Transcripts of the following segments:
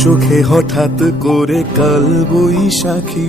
চোখে হঠাৎ করে কাল বৈশাখী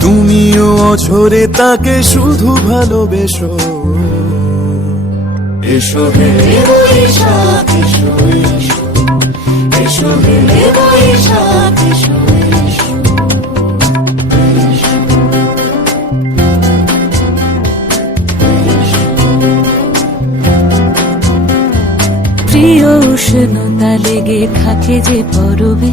তুমিও অঝরে তাকে শুধু ভালোবেসো। এসো হে প্রিয় উষ্ণতা লেগে থাকে যে পরবে